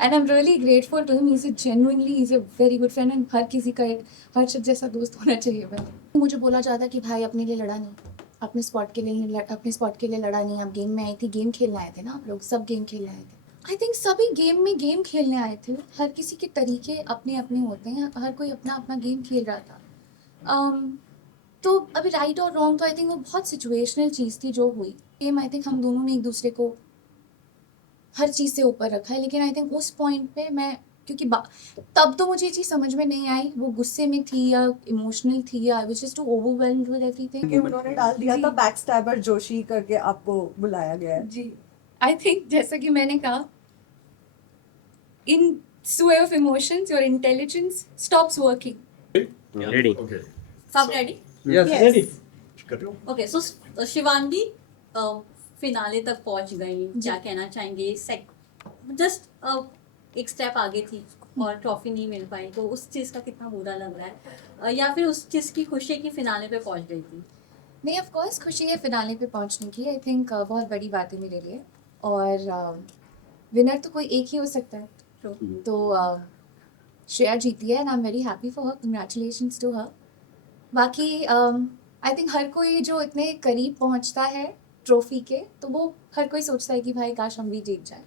And I am really grateful to him. Is a very good friend and हर किसी का एक हर्षद जैसा दोस्त होना चाहिए भाई. मुझे बोला जाता कि भाई अपने लिए लड़ा नहीं, अपने स्पॉट के लिए नहीं, अपने स्पॉट के लिए लड़ा नहीं. आप गेम में आई थी, गेम खेलने आए थे ना, आप लोग सब गेम खेलने आए थे. आई थिंक सभी गेम में गेम खेलने आए थे. हर किसी के तरीके अपने अपने होते हैं, हर कोई अपना अपना गेम खेल रहा था. तो अभी राइट और रॉन्ग तो आई थिंक वो बहुत सिचुएशनल चीज़ थी जो हुई. गेम आई थिंक हम दोनों ने एक दूसरे को हर चीज़ से ऊपर रखा है, लेकिन आई थिंक उस पॉइंट पे मैं, क्योंकि तब तो मुझे ये चीज़ समझ में नहीं आई वो गुस्से में थी या इमोशनल थी या I was just too overwhelmed with everything. कि उन्होंने डाल दिया था बैकस्टैबर जोशी करके आपको बुलाया गया है. जी, आई थिंक जैसा कि मैंने कहा, इन sway of emotions your intelligence stops working. Ready. Okay. सब ready? Yes. Ready. Okay so Shivangi finale तक पहुंच गई, क्या कहना चाहेंगे? जस्ट एक स्टेप आगे थी और ट्रॉफी नहीं मिल पाई, तो उस चीज़ का कितना बुरा लग रहा है? या फिर उस चीज़ की खुशी की फिनाले पे पहुंच गई थी? नहीं, ऑफ कोर्स खुशी है फिनाले पे पहुंचने की. आई थिंक बहुत बड़ी बात है मेरे लिए. और विनर तो कोई एक ही हो सकता है. तो श्रेया जीती है and I am very happy for her. Congratulations to her. बाकी आई थिंक हर कोई जो इतने करीब पहुंचता है ट्रॉफी के, तो वो हर कोई सोचता है कि भाई काश हम भी जीत जाए.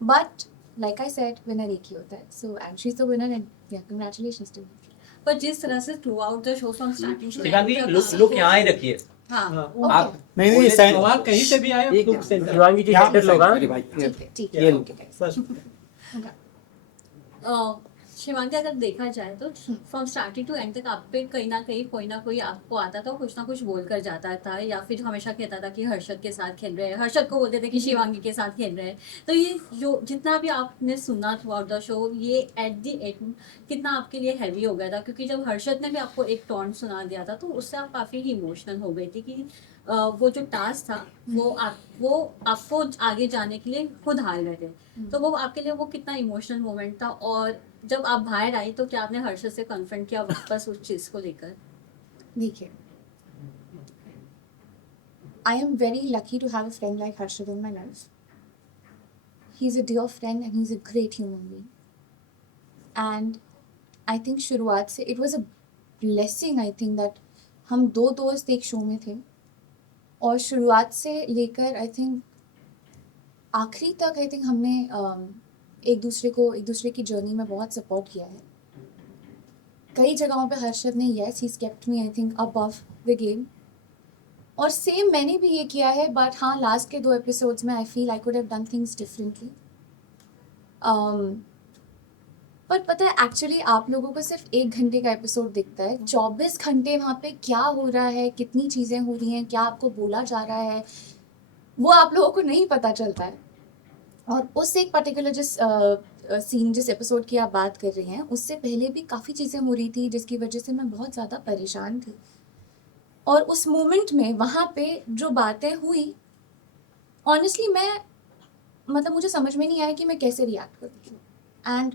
But like I said, winner एक ही होता है. So and she is the winner and yeah congratulations to. पर जिस तरह से throughout the show from starting to Shivangi look यहाँ ही रखिए. हाँ आप नहीं सवाल कहीं से भी आए एक लोग सेंटर शिवांगी जी यहाँ पे सेंटर लोग हाँ? अरे भाई ठीक ये है. लो. Okay guys. बस शिवांगी अगर देखा जाए तो फ्रॉम स्टार्टिंग टू एंड तक आप पे कहीं ना कहीं कोई ना कोई आपको आता था, कुछ ना कुछ बोल कर जाता था, या फिर हमेशा कहता था कि हर्षद के साथ खेल रहे हैं, हर्षद को बोलते थे कि शिवांगी के साथ खेल रहे हैं. तो ये जो जितना भी आपने सुना थ्रू आउट द शो, ये एट द एंड कितना आपके लिए हैवी हो गया था? क्योंकि जब हर्षद ने भी आपको एक टॉन्ट सुना दिया था तो उससे आप काफ़ी इमोशनल हो गई थी कि वो जो टास्क था वो आपको आगे जाने के लिए खुद हार गए थे. तो वो आपके लिए वो कितना इमोशनल मोमेंट था? और जब आप बाहर आई तो क्या आपने हर्षद से कन्फ्रंट किया वापस उस चीज़ को लेकर? देखिए, I am very lucky to have a friend like Harshad in my life. He's a dear friend and he's a great human being. And I think शुरुआत से it was a blessing, I think, that हम दो दोस्त एक show में थे और शुरुआत से लेकर आई थिंक आखिरी तक आई थिंक हमने एक दूसरे की जर्नी में बहुत सपोर्ट किया है. कई जगहों पे हर्षद ने yes he kept me I think above the game, और सेम मैंने भी ये किया है. बट हाँ, लास्ट के 2 एपिसोड्स में I feel I could have done things differently. पर पता है, एक्चुअली आप लोगों को सिर्फ 1 घंटे का एपिसोड दिखता है. 24 घंटे वहाँ पे क्या हो रहा है, कितनी चीज़ें हो रही हैं, क्या आपको बोला जा रहा है, वो आप लोगों को नहीं पता चलता है. और उस एक पर्टिकुलर जिस एपिसोड की आप बात कर रही हैं, उससे पहले भी काफ़ी चीज़ें हो रही थी जिसकी वजह से मैं बहुत ज़्यादा परेशान थी. और उस मोमेंट में वहाँ पे जो बातें हुई, ऑनेस्टली मुझे समझ में नहीं आया कि मैं कैसे रिएक्ट करूँ.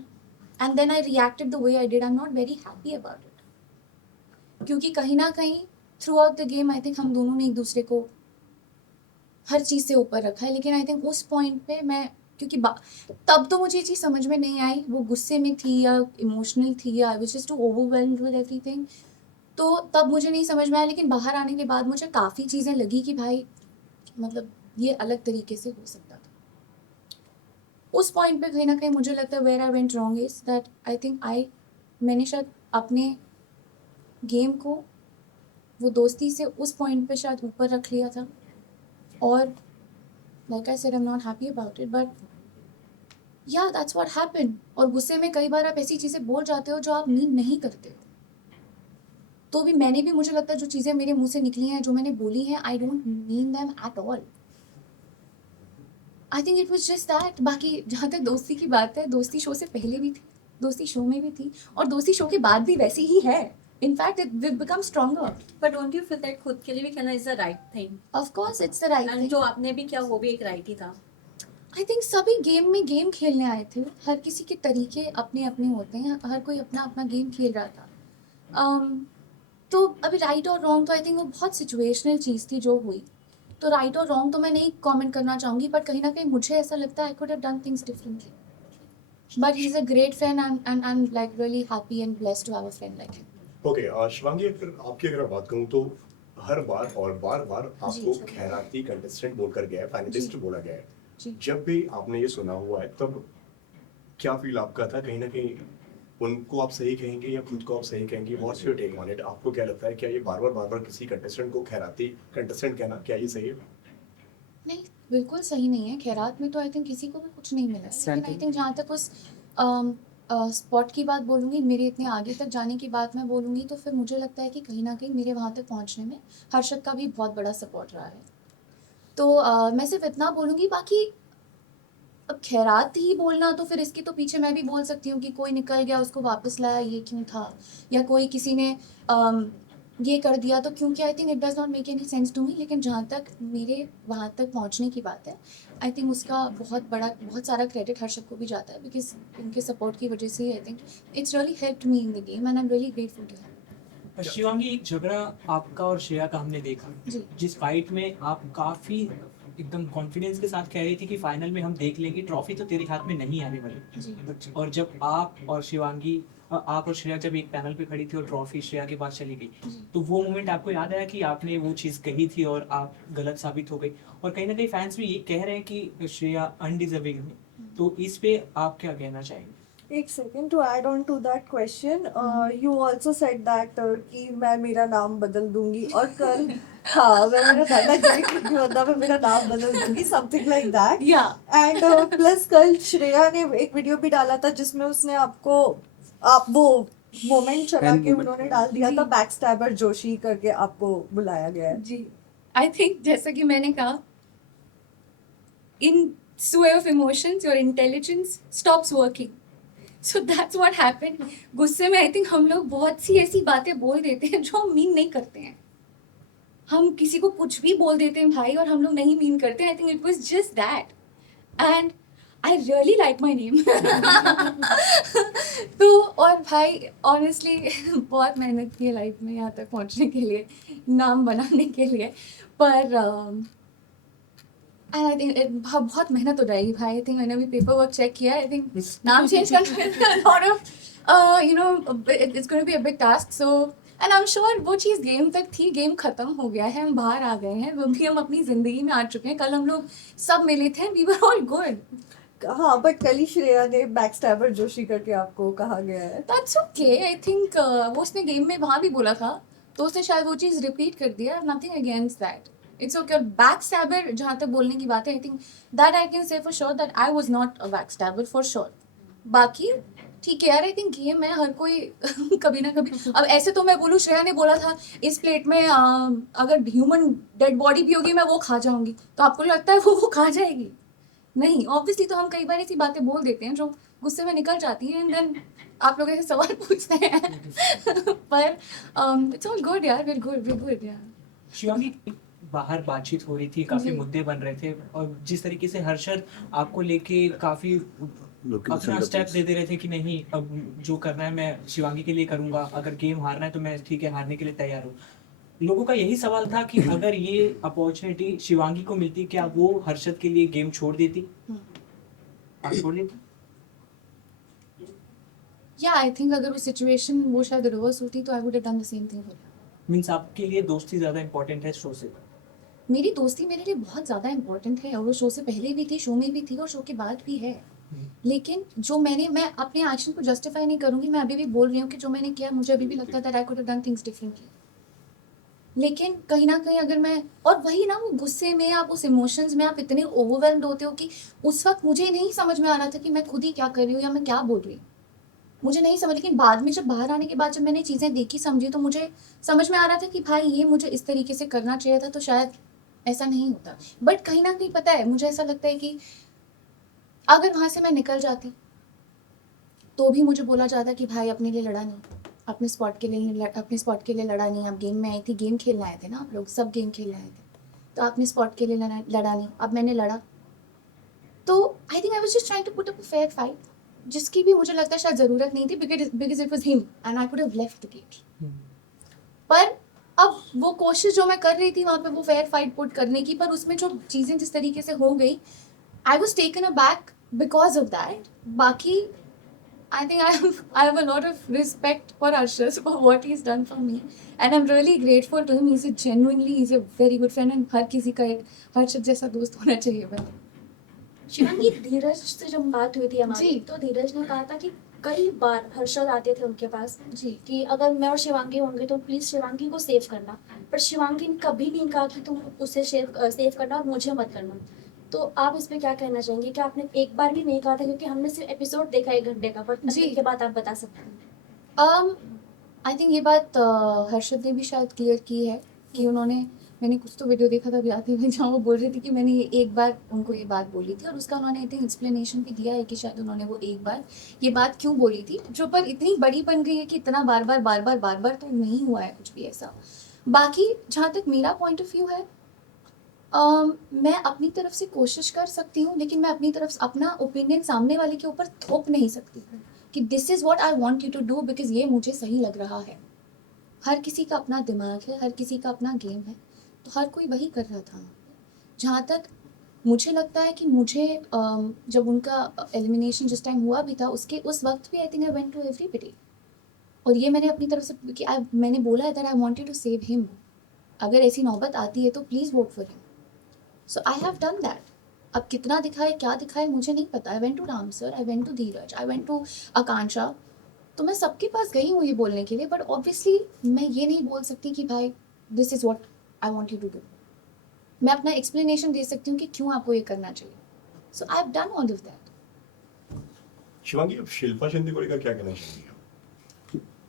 And then I reacted the way I did. I am not very happy about it, क्योंकि कहीं ना कहीं throughout the game I think हम दोनों ने एक दूसरे को हर चीज़ से ऊपर रखा है. लेकिन आई थिंक उस पॉइंट पे मैं, क्योंकि तब तो मुझे ये चीज़ समझ में नहीं आई वो गुस्से में थी या इमोशनल थी या I was just too overwhelmed with everything. तो तब मुझे नहीं समझ में आया. लेकिन बाहर आने के बाद मुझे काफ़ी चीज़ें लगी कि भाई ये अलग तरीके से हो सकता था. उस पॉइंट पे कहीं ना कहीं मुझे लगता है where I went wrong is that I think मैंने शायद अपने गेम को वो दोस्ती से उस पॉइंट पे शायद ऊपर रख लिया था. और like I said, I am not happy about it, but या दैट्स व्हाट हैपेंड. और गुस्से में कई बार आप ऐसी चीज़ें बोल जाते हो जो आप मीन नहीं करते हो. तो भी मुझे लगता है जो चीज़ें मेरे मुंह से निकली हैं, जो मैंने बोली हैं, I don't mean them at all. I think it was just that. बाकी जहाँ तक दोस्ती की बात है, दोस्ती शो से पहले भी थी, दोस्ती शो में भी थी, और दोस्ती शो के बाद भी वैसी ही है. In fact it will become stronger. But don't you feel that खुद के लिए भी कहना is the right thing? Of course it's the right and thing. जो आपने भी किया वो भी एक राइट ही था. आई थिंक सभी गेम में गेम खेलने आए थे. हर किसी के तरीके अपने अपने होते हैं, हर कोई अपना अपना गेम खेल रहा था. तो अभी राइट और रॉन्ग तो आई थिंक वो बहुत सिचुएशनल चीज़ थी जो हुई. तो राइट और रॉन्ग तो मैं नहीं कमेंट करना चाहूँगी, बट कहीं ना कहीं मुझे ऐसा लगता है आई could have done things differently. but he's a great friend, and I'm like really happy and blessed to have a friend like him. Okay Shivangi अगर आपकी अगर बात करूं तो हर बार और बार बार आपको जी। खैराती कंटेस्टेंट बोलकर गया है, फाइनलिस्ट जी। बोला गया है। जी। जब भी आपने ये सुना हुआ है तब क्या फील आपका था? कहीं ना कहीं उनको आप सही कहेंगे या खुद को आप सही कहेंगे? What's your take on it? आपको क्या लगता है, क्या ये बार बार किसी कंटेस्टेंट को खैराती कंटेस्टेंट कहना क्या ये सही है? नहीं, बिल्कुल सही नहीं है। खैरात में तो आई थिंक किसी को भी कुछ नहीं मिला है, लेकिन आई थिंक जहाँ तक उस स्पॉट की बात बोलूँगी, मेरे इतने आगे तक जाने की बात मैं बोलूँगी, तो फिर मुझे लगता है कि कहीं ना कहीं मेरे वहाँ तक पहुँचने में हर्षद का भी बहुत बड़ा सपोर्ट रहा है। तो मैं सिर्फ इतना बोलूँगी, बाकी अब खैरात ही बोलना तो फिर इसके तो पीछे मैं भी बोल सकती हूँ कि कोई निकल गया, उसको वापस लाया, ये क्यों था, या कोई किसी ने ये कर दिया तो क्योंकि I think it does not make any sense to me. लेकिन जहाँ तक मेरे वहाँ तक पहुँचने की बात है, आई थिंक उसका बहुत सारा क्रेडिट हर्षद को भी जाता है, बिकॉज उनके सपोर्ट की वजह से I think it's really helped me in the game and I am really grateful to him. Shivangi, एक झगड़ा आपका और श्रेया का हमने देखा, जी। जिस फाइट में आप काफी एकदम कॉन्फिडेंस के साथ कह रही थी कि फाइनल में हम देख लेंगे, ट्रॉफी तो तेरे हाथ में नहीं आने वाली। जी। और जब आप और शिवांगी, आप और श्रेया जब एक पैनल पे खड़ी थी और ट्रॉफी श्रेया के पास चली गई, जी। तो वो मोमेंट आपको याद आया कि आपने वो चीज़ कही थी और आप गलत साबित हो गई, और कहीं ना कहीं फैंस भी ये कह रहे हैं कि श्रेया अनडिजर्विंग है, तो इस पे आप क्या कहना चाहेंगे? एक second to add on to that question, you also said that कि मैं मेरा नाम बदल दूंगी, और कल हाँ मैं मेरा दादा जी मतलब मैं मेरा नाम बदल दूंगी, समथिंग लाइक दैट। या एंड प्लस कल श्रेया ने एक वीडियो भी डाला था जिसमें उसने आपको आप वो मोमेंट चला के उन्होंने डाल दिया था, जी। बैक स्टैबर जोशी करके आपको बुलाया गया है। जी, आई थिंक जैसा कि मैंने कहा, इन sway of emotions your intelligence stops working, so that's what happened। गुस्से में आई थिंक हम लोग बहुत सी ऐसी बातें बोल देते हैं जो हम मीन नहीं करते हैं। हम किसी को कुछ भी बोल देते हैं भाई, और हम लोग नहीं मीन करते। आई think it was just that, and I really like my name. तो और भाई ऑनेस्टली बहुत मेहनत की है लाइफ में यहाँ तक पहुँचने के लिए, नाम बनाने के लिए, पर एंड आई थिंक बहुत मेहनत हो जाएगी भाई। आई थिंक मैंने अभी पेपर वर्क चेक किया है, आई थिंक नाम चेंज करना lot of you know it's going to be a big task. So and I am sure वो चीज़ गेम तक थी, गेम खत्म हो गया है, हम बाहर आ गए हैं, अभी हम अपनी ज़िंदगी में आ चुके हैं। कल हम लोग सब मिले थे, वी वर ऑल गुड। हाँ बट कल ही श्रेया ने बैक स्टैबर जोशी करके आपको कहा गया है। That's okay. आई थिंक वो उसने गेम में वहाँ भी बोला था, तो उसने शायद वो चीज़ रिपीट कर दिया। Nothing against that, it's okay. और बैक स्टैबर जहाँ तक बोलने की बात है, I think that I can say for sure that I was not a back stabber for sure. बाकी ठीक है यार, आई थिंक गेम है, हर कोई कभी ना कभी। अब ऐसे तो मैं बोलूँ, श्रेया ने बोला था इस प्लेट में अगर ह्यूमन डेड बॉडी भी होगी मैं वो खा जाऊंगी, तो आपको लगता है वो खा जाएगी? नहीं, ऑब्वियसली। तो हम कई बार ऐसी बातें बोल देते हैं जो गुस्से में निकल जाती हैं, एंड देन आप लोग ऐसे सवाल पूछते हैं। पर इट्स ऑल गुड यार, वी गुड यार। शिवांगी, बाहर बातचीत हो रही थी, काफी जी। मुद्दे बन रहे थे, और जिस तरीके से हर्षद आपको लेके काफी अपना स्टेप दे रहे थे कि नहीं, अब जो करना है मैं शिवांगी के लिए करूंगा, अगर गेम हारना है तो मैं ठीक है हारने के लिए तैयार हूँ। लोगों का यही सवाल था कि अगर ये अपॉर्चुनिटी शिवांगी को मिलती, क्या वो हर्षद के लिए गेम छोड़ देती? आप छोड़ देती? या आई थिंक अगर वो सिचुएशन वो शायद रिवर्स होती तो I would have done the same thing for him. Means आपके लिए दोस्ती ज्यादा इंपॉर्टेंट है शो से? मेरी दोस्ती मेरे लिए बहुत ज़्यादा इंपॉर्टेंट है, और वो शो से पहले भी थी, शो में भी थी, और शो के बाद भी है। लेकिन जो मैं अपने एक्शन को जस्टिफाई नहीं करूंगी। मैं अभी भी बोल रही हूँ कि जो मैंने किया, मुझे अभी भी लगता है that I could have done things differently. लेकिन कहीं ना कहीं अगर मैं, और वही ना, वो गुस्से में आप उस इमोशंस में आप इतने ओवरवेल्म्ड होते हो कि उस वक्त मुझे नहीं समझ में आ रहा था कि मैं खुद ही क्या कर रही हूँ या मैं क्या बोल रही हूँ, मुझे नहीं समझ। लेकिन बाद में जब बाहर आने के बाद जब मैंने चीज़ें देखी समझी, तो मुझे समझ में आ रहा था कि भाई ये मुझे इस तरीके से करना चाहिए था, तो शायद ऐसा नहीं होता। बट कहीं ना कहीं पता है, मुझे ऐसा लगता है कि अगर वहाँ से मैं निकल जाती तो भी मुझे बोला जाता कि भाई अपने लिए लड़ा नहीं, अपने स्पॉट के लिए लड़ा नहीं। आप गेम में आई थी, गेम खेलने आए थे ना, आप लोग सब गेम खेलने आए थे, तो आपने स्पॉट के लिए लड़ा नहीं। अब मैंने लड़ा, तो I think I was just trying to put up a fair fight, जिसकी भी मुझे लगता है शायद ज़रूरत नहीं थी, because it was him and I could have left the cage. पर अब वो कोशिश जो मैं कर रही थी वहाँ पे वो फेयर फाइट पुट करने की, पर उसमें जो चीज़ें जिस तरीके से हो गई, I was taken a back because of that. बाकी I think I have a lot of respect for Arshad for what he's done for me, and I'm really grateful to him. He's a very good friend, and हर किसी का एक हर्षद जैसा दोस्त होना चाहिए भाई. शिवांगी, धीरज से जब बात हुई थी हमारी जी. तो धीरज ने कहा था कि कई बार हर्षद आते थे उनके पास जी. कि अगर मैं और शिवांगी होंगे तो प्लीज शिवांगी को सेव करना, पर शिवांगी ने कभी नहीं कहा कि तुम उसे सेव करना और मुझे मत करना. तो आप इस पे क्या कहना चाहेंगे कि आपने एक बार भी नहीं कहा था, क्योंकि हमने सिर्फ एपिसोड देखा 1 घंटे का, बट जी. के बाद आप बता सकते हैं. आई थिंक ये बात हर्षद ने भी शायद क्लियर की है कि मैंने कुछ तो वीडियो देखा था अभी आते हुए जहाँ वो बोल रही थी कि मैंने ये एक बार उनको ये बात बोली थी, और उसका उन्होंने आई थिंक एक्सप्लेनेशन भी दिया है कि शायद उन्होंने वो एक बार ये बात क्यों बोली थी, जो पर इतनी बड़ी बन गई है कि इतना बार बार तो नहीं हुआ है कुछ भी ऐसा. बाकी जहाँ तक मेरा पॉइंट ऑफ व्यू है, मैं अपनी तरफ से कोशिश कर सकती हूँ, लेकिन मैं अपनी तरफ अपना ओपिनियन सामने वाले के ऊपर थोप नहीं सकती कि this is what I want you to do because ये मुझे सही लग रहा है. हर किसी का अपना दिमाग है, हर किसी का अपना गेम है, तो हर कोई वही कर रहा था. जहाँ तक मुझे लगता है कि मुझे जब उनका एलिमिनेशन जिस टाइम हुआ भी था उस वक्त भी I think I went to everybody, और ये मैंने अपनी तरफ से कि मैंने बोला है that I wanted to save him. अगर ऐसी नौबत आती है तो please vote for him. So I have done that. अब कितना दिखाए क्या दिखाए मुझे नहीं पता. I went to Ram sir, I went to Dheeraj, I went to Akanksha, तो मैं सबके पास गई हूँ ये बोलने के लिए, बट ऑब्वियसली मैं ये नहीं बोल सकती कि भाई this is what I want you to do. मैं अपना एक्सप्लेनेशन दे सकती हूँ कि क्यों आपको ये करना चाहिए. So I have done all of that. Shivangi, अब शिल्पा शिंदे को लेकर क्या कहना चाहेंगे?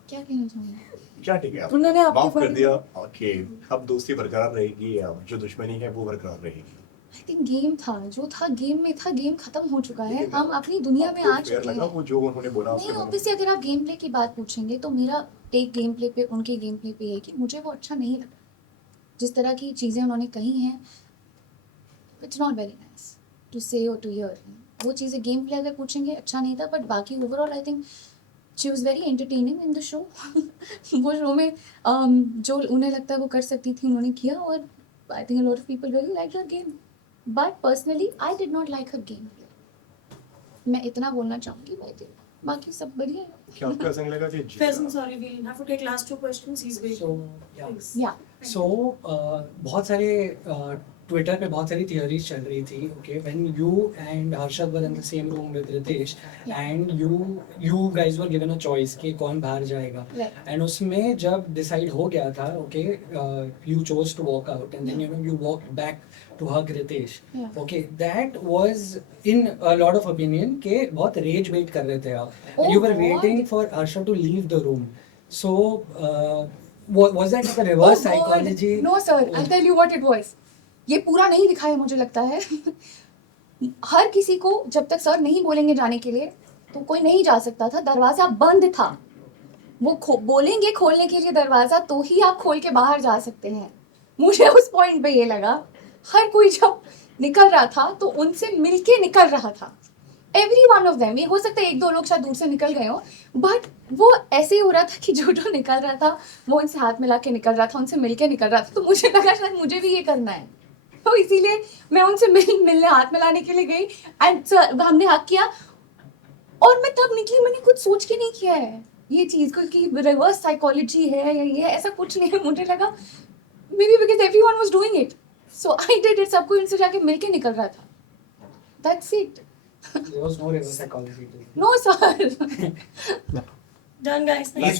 क्या कहना चाहूँगी? क्या ठीक है, उन्होंने आपके माफ कर बारे में- दिया कि अब दोस्ती बरकरार रहेगी या जो दुश्मनी है वो बरकरार रहेगी? आई थिंक गेम था जो था, गेम में था, गेम खत्म हो चुका है. हम अपनी दुनिया में आ आपको fair चुके लगा हैं. वो जो उन्होंने बोला नहीं, उसके बारे में? ऑब्वियसली अगर आप गेम प्ले की बात पूछेंगे तो मेरा टेक गेम प्ले पे उनके गेम प्ले पे है कि मुझे वो अच्छा नहीं लगा. जिस तरह की चीज़ें उन्होंने कही हैं, it's not very nice to say और टू हियर. वो चीज़ें गेम प्ले अगर पूछेंगे अच्छा नहीं था, बट बाकी overall I think she was very entertaining in the show. वो शो में जो उन्हें लगता है वो कर सकती थी उन्होंने किया, और I think a lot of people really like her game, but personally I did not like her game play. मैं इतना बोलना चाहूँगी. बाकी सब बढ़िया है. क्या आपको ऐसा नहीं लगा कि Faizan, sorry, we'll have to take last 2 questions. He's waiting. So yeah. Please. या So बहुत सारे ट्विटर पे बहुत सारी थियरीज चल रही थी. Okay, when you and Harshad were in the same room with Ritesh and you guys were given a choice कि कौन बाहर जाएगा, राइट. एंड उसमें जब डिसाइड हो गया था, okay, you chose to walk out and then you walk back to hug Ritesh. Yeah. Okay, that was in a lot of opinion के बहुत रेज वेट कर रहे थे आप. Oh You were God. waiting for Harsha to leave the room. So, was that like a reverse Oh God. psychology? No sir, I'll tell you what it was. ये पूरा नहीं दिखाया मुझे लगता है. हर किसी को जब तक सर नहीं बोलेंगे जाने के लिए तो कोई नहीं जा सकता था. दरवाजा बंद था. वो बोलेंगे खोलने के लिए दरवाजा तो ही आप खोल के बाहर जा सकते हैं. मुझे उस पॉइंट पे ये लगा. हर कोई जब निकल रहा था तो उनसे मिलके निकल रहा था. Every one of them. ये हो सकता है 1-2 लोग शायद दूर से निकल गए हो, बट वो ऐसे ही हो रहा था कि जो निकल रहा था वो उनसे हाथ मिला के निकल रहा था, उनसे मिल के निकल रहा था. तो मुझे लगा शायद मुझे भी ये करना है, तो इसीलिए मैं उनसे मिलने हाथ मिलाने के लिए गई. एंड हमने हक किया और मैं तब निकली. मैंने कुछ सोच के नहीं किया है ये चीज़ को कि रिवर्स साइकोलॉजी है या ये ऐसा कुछ नहीं है. मुझे लगा maybe because everyone was doing it, so I did it. सबको इनसे जाके मिल के निकल रहा था. That's it. There was no reverse psychology. No sir. Done, guys. Thank you.